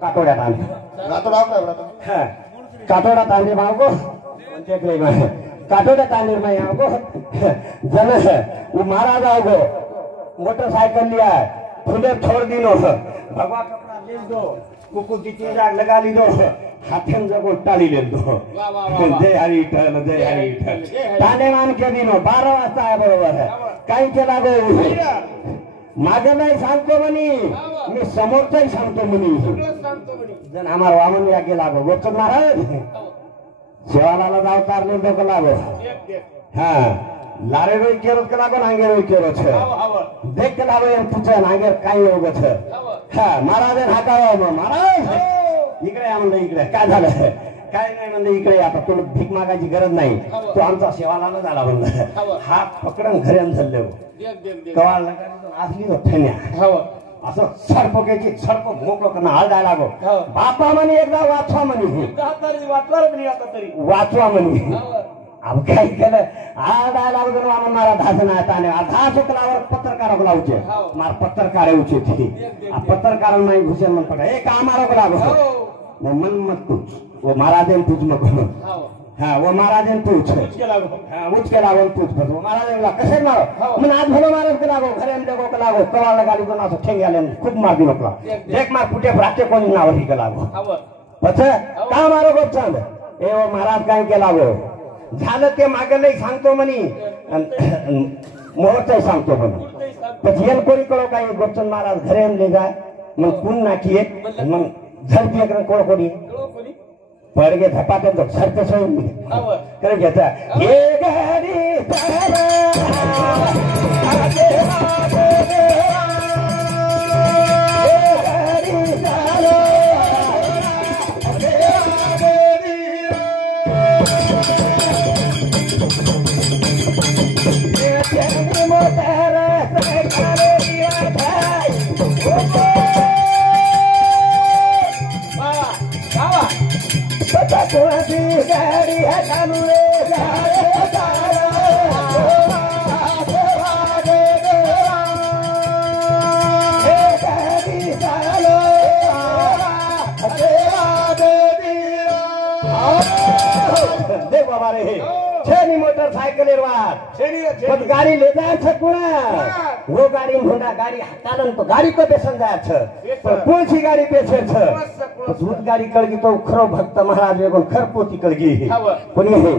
काटोड्या तांदे काटोडा तांदे मागो काटोड्या तांदे में आओ जन वो महाराज आओ मोटरसाइकिल लिया फुले छोड़ दिनो भगवा कपड़ा ले दो कुकु की चीज लगा ली दो हाथन जगो टाली ले दो जय हरि ठल ताने मान के दिनो 12 वाजता आहे बरोबर है काही केला गो मागे नाही सांगतो म्हणी मी समोरचाही सांगतो म्हणी जण आम्हाला वामन या गेला गो गोचन महाराज सेवाला जाव तारले डोकं लागो हाँ लारे रोई केरो के लागो नांगे रोई केरो छे देख के लागो एम पूछे नांगे काय होगो छे हां महाराज हाकावा महाराज इकडे आमले इकडे काय झालं काय नाही म्हणजे इकडे आता तुला भीक मागायची गरज नाही तो आमचा सेवाला झाला म्हणलं हात पकडून घरी आणले कवाळ लगाडी असली ठेण्या असं सरपकेची सरप मोकळं करणं हा डायलॉग बापा म्हणे एकदा वाचवा म्हणे वाचवा म्हणे अब काय केलं हा डायलॉग जर आम्हाला मारा धास नाही ताने धास उकलावर पत्रकार लावचे मार पत्रकार येऊचे थे पत्रकार नाही घुसेन मन पडा एक आमारा लागो मन मत पूछ वो महाराज ने पूछ मत हाँ वो महाराज ने पूछ उच के लागो पूछ बस वो महाराज ने कसे मारो मन आज भलो महाराज के लागो घरे में देखो के लागो कवाल लगा ली तो ना ठेंगे आले खूब मार दी नकला देख मार फुटे भराते कोणी नावरी के लागो पछे का मारो गोपचांद ए वो महाराज काय के लागो झालं ते मागे लई सांगतो म्हणी मोहरचाही सांगतो म्हणी પછી कोणी कळो काय गोपचंद महाराज घरे में ले जाय मग कुन नाखीए मग झरती एक कोळ कोडी पडगे धपाटे तो झरते सोय करे घेता ये गाडी तारा आगे आगे गाडी तारा आगे आगे ये चंद्र मोतारा से करे दिया भाई पता कोई गाड़ी है कानूने जाए तारा गाड़ी सालो देख बाबा रे छेनी मोटरसाइकिल वाट गाड़ी ले जाए छकुना वो गाड़ी होंडा गाड़ी हटालन तो गाड़ी पे बेसन जाए छ कौन सी गाड़ी पे छे छ तो दूध गाड़ी कळगी तो खरो भक्त महाराज एगो खरपोती कळगी कोणी हे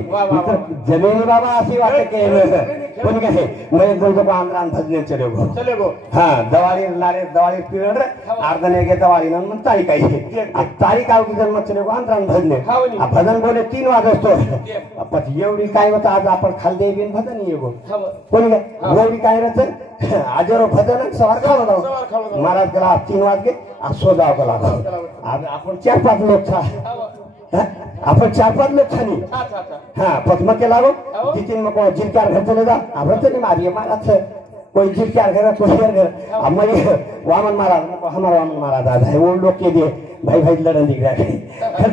जमीन बाबा अशी वाटते के कोणी कहे मैं एकदम को आंध्रान भजने चले गो हां दवाली लारे दवाली पीरियड आर्दने के दवाली नन मन तारीख आई तारीख आव की जन्म चले गो आंध्रान भजने आ भजन बोले 3 वाजतो पती एवढी काय होता आज आपण खालदे बिन भजन येगो कोणी एवढी काय रच आजरो भजन सवार खालो महाराज कला 3 वाजगे आ सो जाव कला आज आपण 4-5 लोक था आपण 4-5 लोक थानी हां पद्म के लागो जितिन में को जिरकार घर चले जा आभरतनी मारिए महाराज कोई जिरकार घर कोई घर हमारे वामन महाराज हमारा वामन महाराज आधा है वो लोग के दिए भाई भाई लड़न दिख रहा है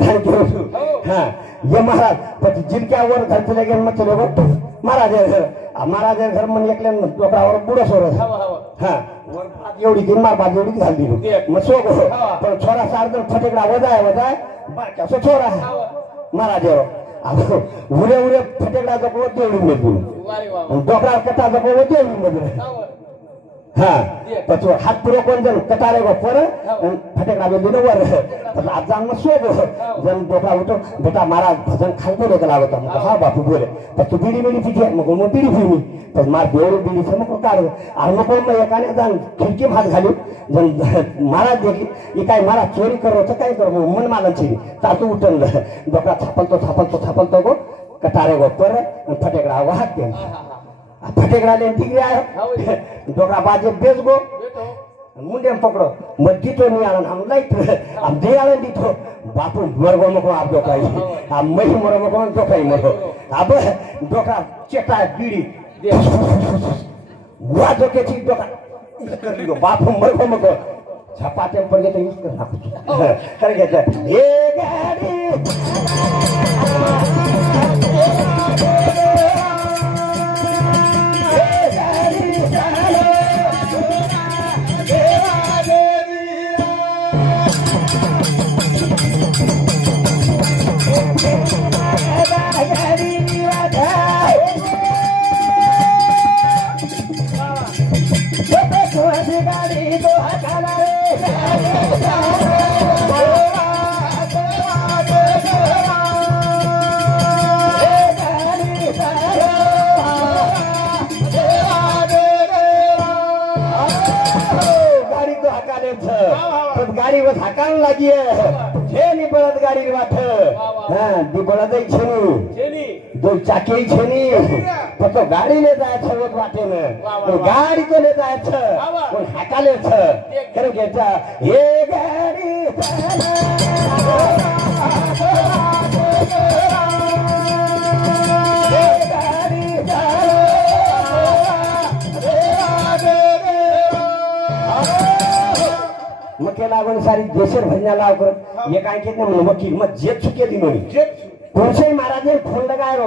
थैंक यू हां ये महाराज पति जिरकार वर घर चले गए मत चले गो महाराज घर मन एकले डोकरावर बुडो सोर हां एवढी दिन मार बाज एवढी झाली मग सो गो पण छोरा सारदर फटेकडा वजाय बारका सो छोरा महाराज उरे उरे फटेकडा जको देवडी मेदू डोकरा कटा जको देवडी मेदू हां पछो हात पुरो कोण जन कटारे गो पर फटेकडा बे दिनो वर पण आज जांग सो गो जन डोकरा उठो बेटा महाराज भजन खालतो रे लागो तम हां बापू बोले पण तू बीडी मेडी पिटे मग मो बीडी फिमी पण मार देवडी बीडी से मको काढ आर मको म एकाने जान खिडकी हात घालू जन महाराज देखी ई काय महाराज चोरी करो तर काय करो मन मालची तातू उठन डोकरा थापल तो गो कटारे गो पर फटेकडा वाहत के फटेकडा ले टिकरी आयो डोकरा बाजे बेच गो मुंडे पकड़ो मध्य तो नहीं आना हम लाइट हम दे आने दी तो बापू मरगो मको आप डोकाई हम मही मरो मको डोकाई मरो अब डोकरा चेटा बीड़ी वो जो के चीज डोका कर लियो बापू मरगो मको छपाते पर के तो यूज करना कर के ये गाड़ी हाकान लागिए छेनी बळद गाडी वाठ हां दी बळद छेनी दो चाकी छेनी तो गाडी ले जायचं होत वाटेने गाडी तो ले जायचं कोण हाकालेच खरं घ्यायचा हे गाडी मग लागून सारी देशर भजना लाव करत हे काय केलं म्हणून वकील मग जेत चुकेली म्हणे कोणशाही महाराज फोन लगायरो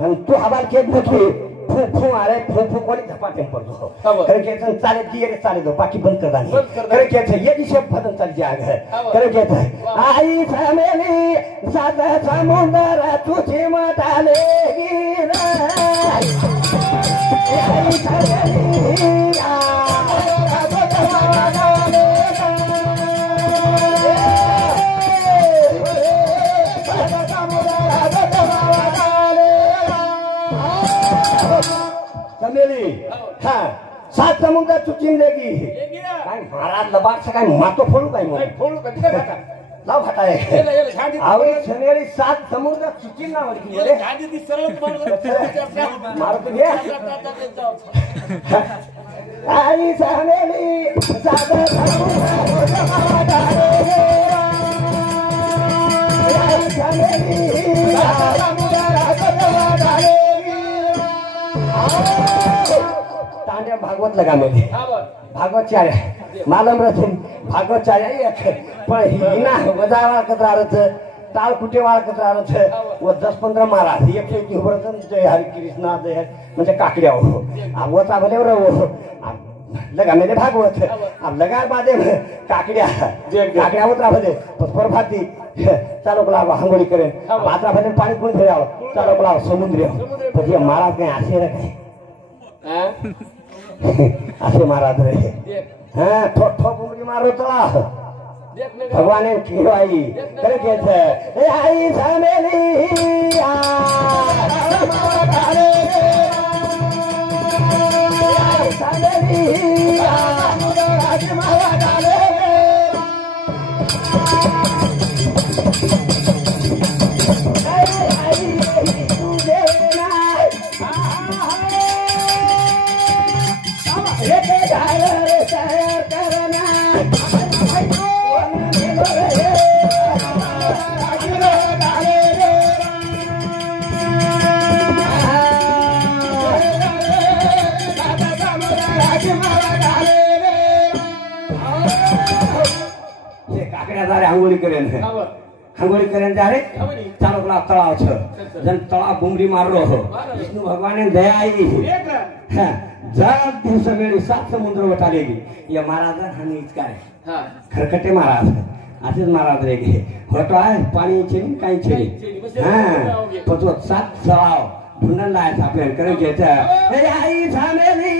आणि तू हवाल केत नकी फू फू अरे फू फू कोणी झपाटे पडतो खरं केचं चाले ती अरे चाले दो बाकी बंद कर दानी खरं केचं ये दिशे फदन चाल जाग खरं केचं आई फॅमिली सात समुद्र तुझी मत आले गिर आई फॅमिली हाँ सात समुद्र चुचिन लेगी काय महाराज लबाड से काय मातो फोडू काय लाव हटाए आवडी छनेली सात समुद्र चुचिन ना वरकी रे गाडी ती सरळ मारो तो घे आई छनेली सात समुद्र आई छनेली सात समुद्र तांड्या भागवत लगा मेली भागवतचार्य मालम रथून भागवतचार्य पण हिना वजावाळ कतरा रथ टाळ कुठे वाळ कतरा रथ व 10-15 महाराज एक एक उभरत जय हरी कृष्णा जय म्हणजे काकड्या हो आवता भले हो लगा मेले भागवत अब लगा बादे काकड्या उतरा भले परभाती चालो बोलाव हंगोळी करे बात्रा भले पाणी कोण फेराव चालो बोलाव समुद्र પછી महाराज કઈ આશે રે કઈ આશે महाराज रे हां ठो बुमरी मारो तळा भगवाने किवाई करे के છે એ आई સામેલી આ સામેલી આ મારા ડાલે आंगोळी करेन आंगोळी करेन जारे चालो बोला तळाव छ जन तळा बुमरी मारलो हो विष्णु भगवान दया आई हां जग दिवस वेळी सात समुद्र वटालेली या महाराज हानीच काय हां खरकटे महाराज असेच महाराज रे गे होतो आहे पाणी छेनी काही छेनी हां पतो सात तळाव ढुंडन लाय आपल्याला करे घ्यायचं ए आई फॅमिली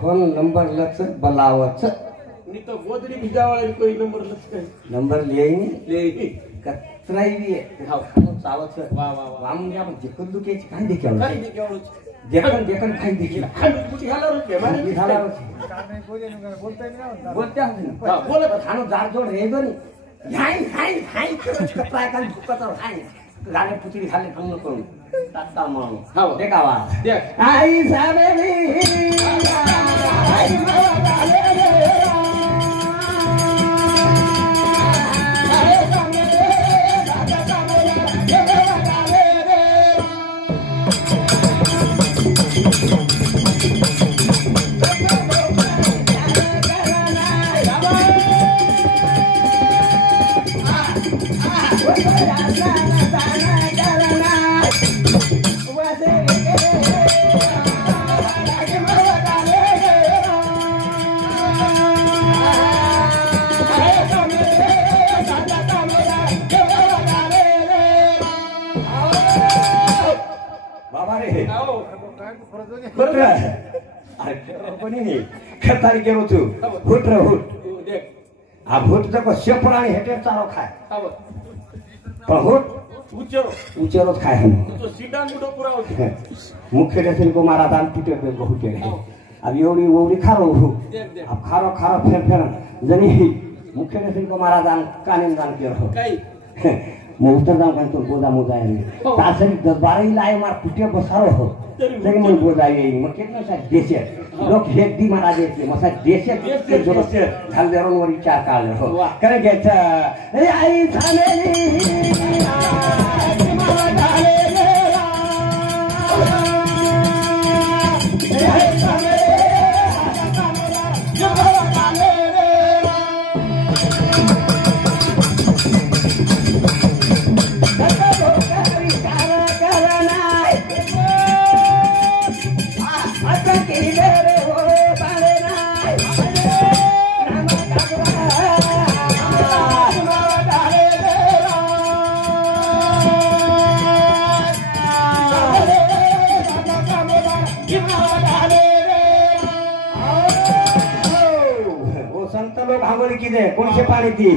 फोन नंबर लक्ष बलावच नहीं तो गोदड़ी भिजावाले कोई नंबर लक्ष नंबर ले ही कतराई भी है हां सावच वाह वाह वाह हम या जिकल दुके काय देखाव देखन काय देखिला कुछ घाला रे माने घाला रे बोलते हां बोलत खानो जार जोड रे दो नी हाय कतरा काय भुकत हाय गाने पुतळी खाले हम करू तात्ता मानो हां देखावा देख आई सामेली आई माला la la बाबा रे कुठं अरे कोणी नाही खतारी गेलो तू हुट रे हुट आ हुट जको शेपड आणि हेटेर चारो खाय पण हुट उचेरोच खाय हम मुख्य रेसिन को मारा दान पिटे पे बहुत है अब एवढी ओवडी खारो अब खारो खारो फेर फेर जनी मुख्य रेसिन को मारा दान कानिन दान केरो काय मग उत्तर दाम काय तो गोदा मोदा आहे तासरी 10-12 लाय मार पिटे बसारो हो तरी मग गोदा येई मग कितना सा देशे लोक एक दी मारा देते मसा देशे के जोरसे घालदेरून वर विचार काढले हो करे घ्यायचं ए आई झालेली मारा झालेली भांगोली की दे कोणसे पाणी ती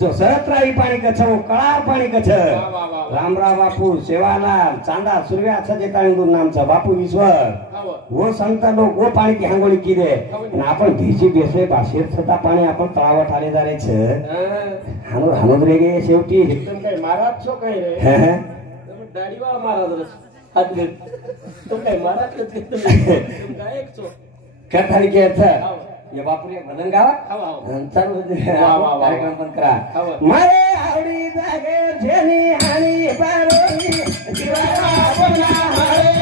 जो सरत्राई पाणी कछ वो कळार पाणी कछ रामराव बापू सेवालाल चांदा सूर्या असं जे ताळींदूर नामचा बापू ईश्वर वो संत लोक वो पाणी ती हांगोली की दे आणि आपण धीची बेसले भाषेत सता पाणी आपण तळावर ठाले जारे छ हानो हानो रे गे शेवटी एकदम काय महाराज छो काय रे दाढीवाळा महाराज हात घेत तो काय महाराज गायक छो कथारी के छ ये बापूरे भजन गावा चालू कार्यक्रम पण करा मारे आवडी जागे जेनी हानी बारोनी जीवाला बोला मारे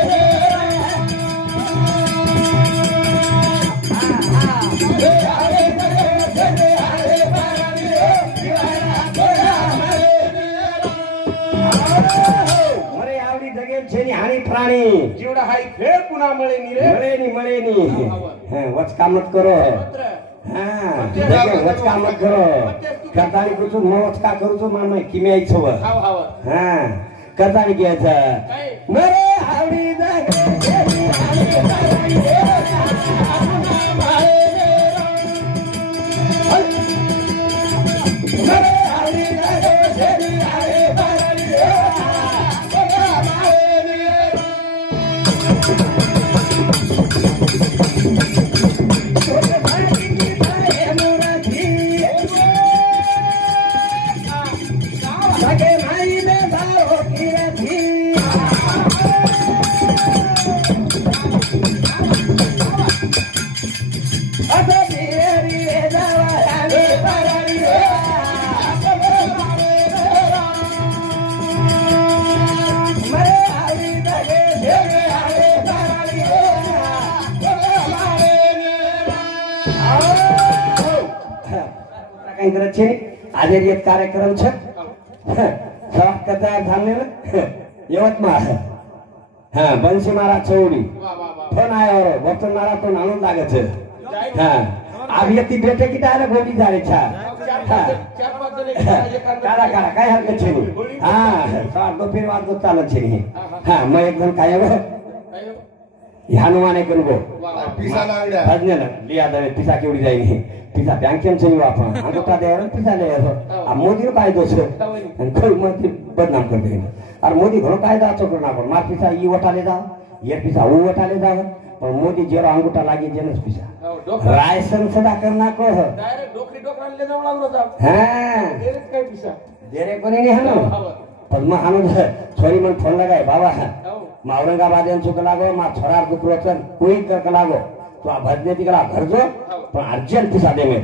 मरे आवडी जगे जेनी हानी प्राणी जीवडा हाई फेर पुन्हा मळे नी रे मळे नी वच काम मत करो वच काम मत करो करताली कुछ मवच का करू तो मान किमी आईछो करताली घ्यायचं मरे आवडी जागे આજે એક કાર્યક્રમ છે સવાત કથા સામે यवतमाळ હા બંસી મારા છોડી ફોન આયો વતન મારા તો નાનું લાગે છે હા આ વ્યક્તિ બેઠે की डायरेक्ट गोटी झाले छा काढा काढा काय हरकत છે હા સાડો ફેર વાત તો ચાલે છે હા मैं एक जण काय ह्यानुमाने करू पिसा लागला भजन लिया दे पिसा केवडी जाई पिसा बँकेम चली आपण अंगोटा दे पिसा ले आ मोदी काय दोष आणि खर मंत्री बदनाम करते अरे मोदी घणो कायदा चोकरो ना पण मार पिसा ई वटाले जा ये पिसा ऊ वटाले जा पण मोदी जेरो अंगोटा लागी जेनस पिसा रायसन सदा करना को डायरेक्ट डोकरी डोकराले जाऊ लागलो जा हां देरेच काय पिसा देरे कोणी नाही हनो पण मग हानो छोरी मन फोन लगाय बाबा मा औरंगाबाद यांचो लागो मा छोरार दुकरो चन कोई कर लागो तो आ भजने तिकला घर जो पण अर्जंट पिसा दे में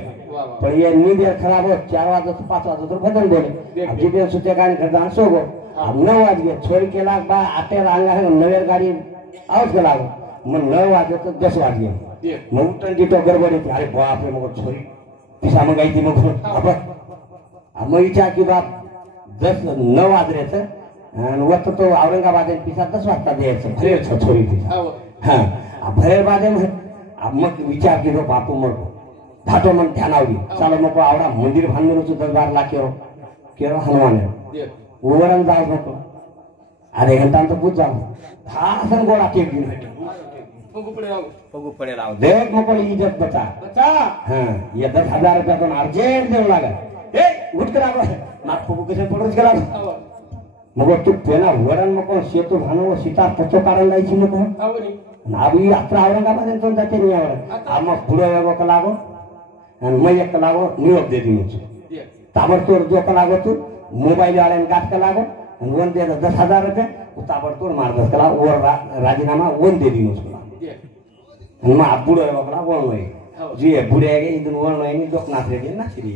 पण ये नींद खराब हो 4 वाजता 5 वाजता तो भजन बोले जीवन सुते कान करता सोगो अब 9 वाजे छोरी के लाग बा आटे रांगा है नवेर गाड़ी आउट के लागो मन 9 वाजे तो 10 वाजे मग उठन जी तो गडबड येते अरे बाप रे मग छोरी पिसा मंगाई थी मग अब विचार की बाप 9 वाजले तर आणि वत तो औरंगाबाद पिसा 10 वाजता द्यायचं भरे छोरी पिसा हां भरे बादे मग विचार केलो बापू मग धाटो मन ध्यानावली चालो मग आवडा मंदिर बांधून दरबार ला केरो हनुमान उवरण जाऊ नको आधे घंटा तो पूछ जाओ हासन गोड़ा केक दिन भेटे पगू पड़े लाओ देख मको इज्जत बचा हां ये 10,000 रुपया तो अर्जेंट देव लागा ए उठ कर आगो मार पगू कसे पडोच गेला मगो तू पेना वडन मको शेतो भानो सीता पचो काढन जायची मको नाबी यात्रा औरंगाबाद तो जाते नाही आवड आम पुढे वेगो कलागो आणि मैं एक कलागो निरोप दे दी मुझे ताबड़तोड़ जो कलागो तू मोबाइल वाले गाठ कलागो आणि वन दे 10,000 रुपये ताबड़तोड़ मार 10 कला और राजीनामा वन दे दी मुझको आणि मग पुढे वेगो कला वन नाही जी पुढे गे इथून वन नाही नि जोक नाच रे ना श्री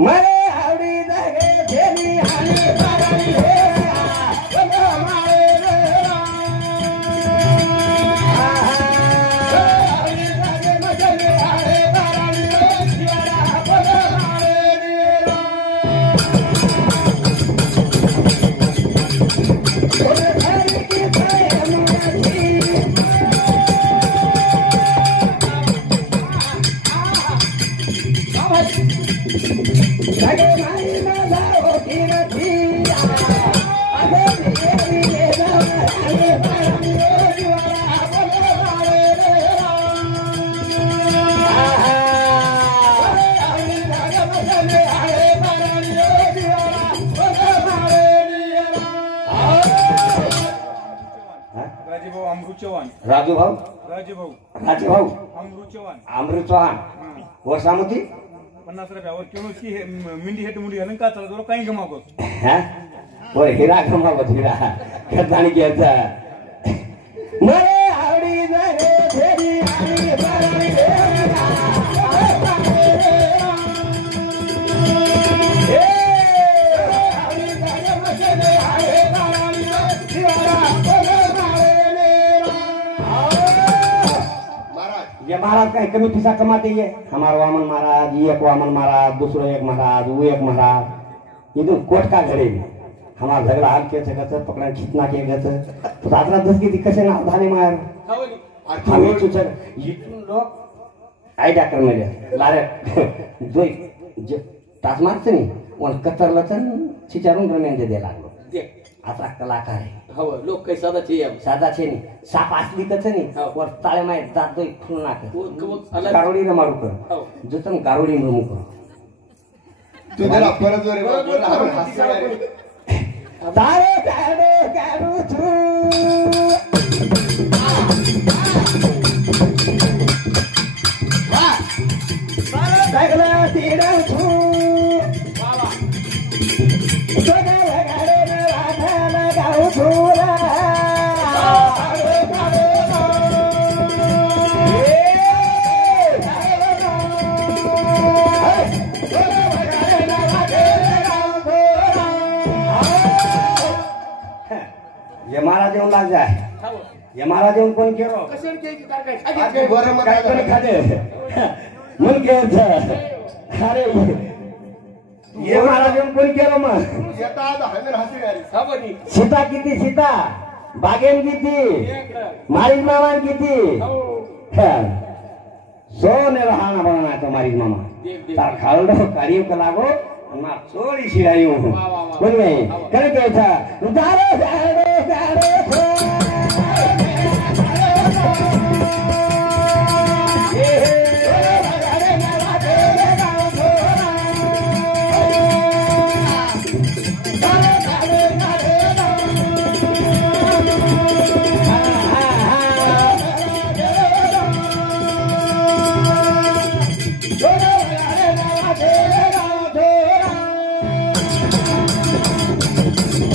मरे आवडी दगे देनी हानी पारानी हे राजू भाऊ अमृत चव्हाण वर्षामध्ये 50 रुपयावर किलो की मिंडी हेट मुंडी घालून का चालतो काही गमावतो वर हिरा गमावत हिरा खतानी घ्यायचा मरे आवडी जागे फेरी आणि बाराणी ये महाराज का कमी पैसा कमाते है हमारा वामन महाराज एक वामन महाराज दूसरो एक महाराज वो एक महाराज इधर कोट का घरे में हमारा झगड़ा हाल के थे पकड़ा खींचना के गए तो रात्रा 10 की दिक्कत है ना धाने मार हम चुचर इतने लोग आइडिया कर मेरे लारे जो ताज मारते नहीं वन कतर लचन चिचारून रमेन दे लागलो आता कलाकार आहे हो लोक काही साधा छे नाही साप असली कच नाही वर ताळे माय दात दोय खुल नाक गारोडी न मारू कर जतन गारोडी न मुक तू जरा परत रे बाबा हसले तारे काडो काडू तू वाह सगळा तीडा तू वाह सगळा गाडे न राधा गाऊ थोरा ये महाराज येऊन लाग जाय ये महाराज येऊन कोण केरो कशाने केली काय गरम काय कोणी खाते मन केलं अरे ये महाराज येऊन कोण केरो मग येता आता हमेर हसी गारी सावनी सीता किती सीता बागेन किती मारीज मामा किती सोने रहाना बनाना तो मारीज मामा तार खालडो कार्य कलागो ना चोरी शिरायो बोल गए करे क्या था दारो दारो दारो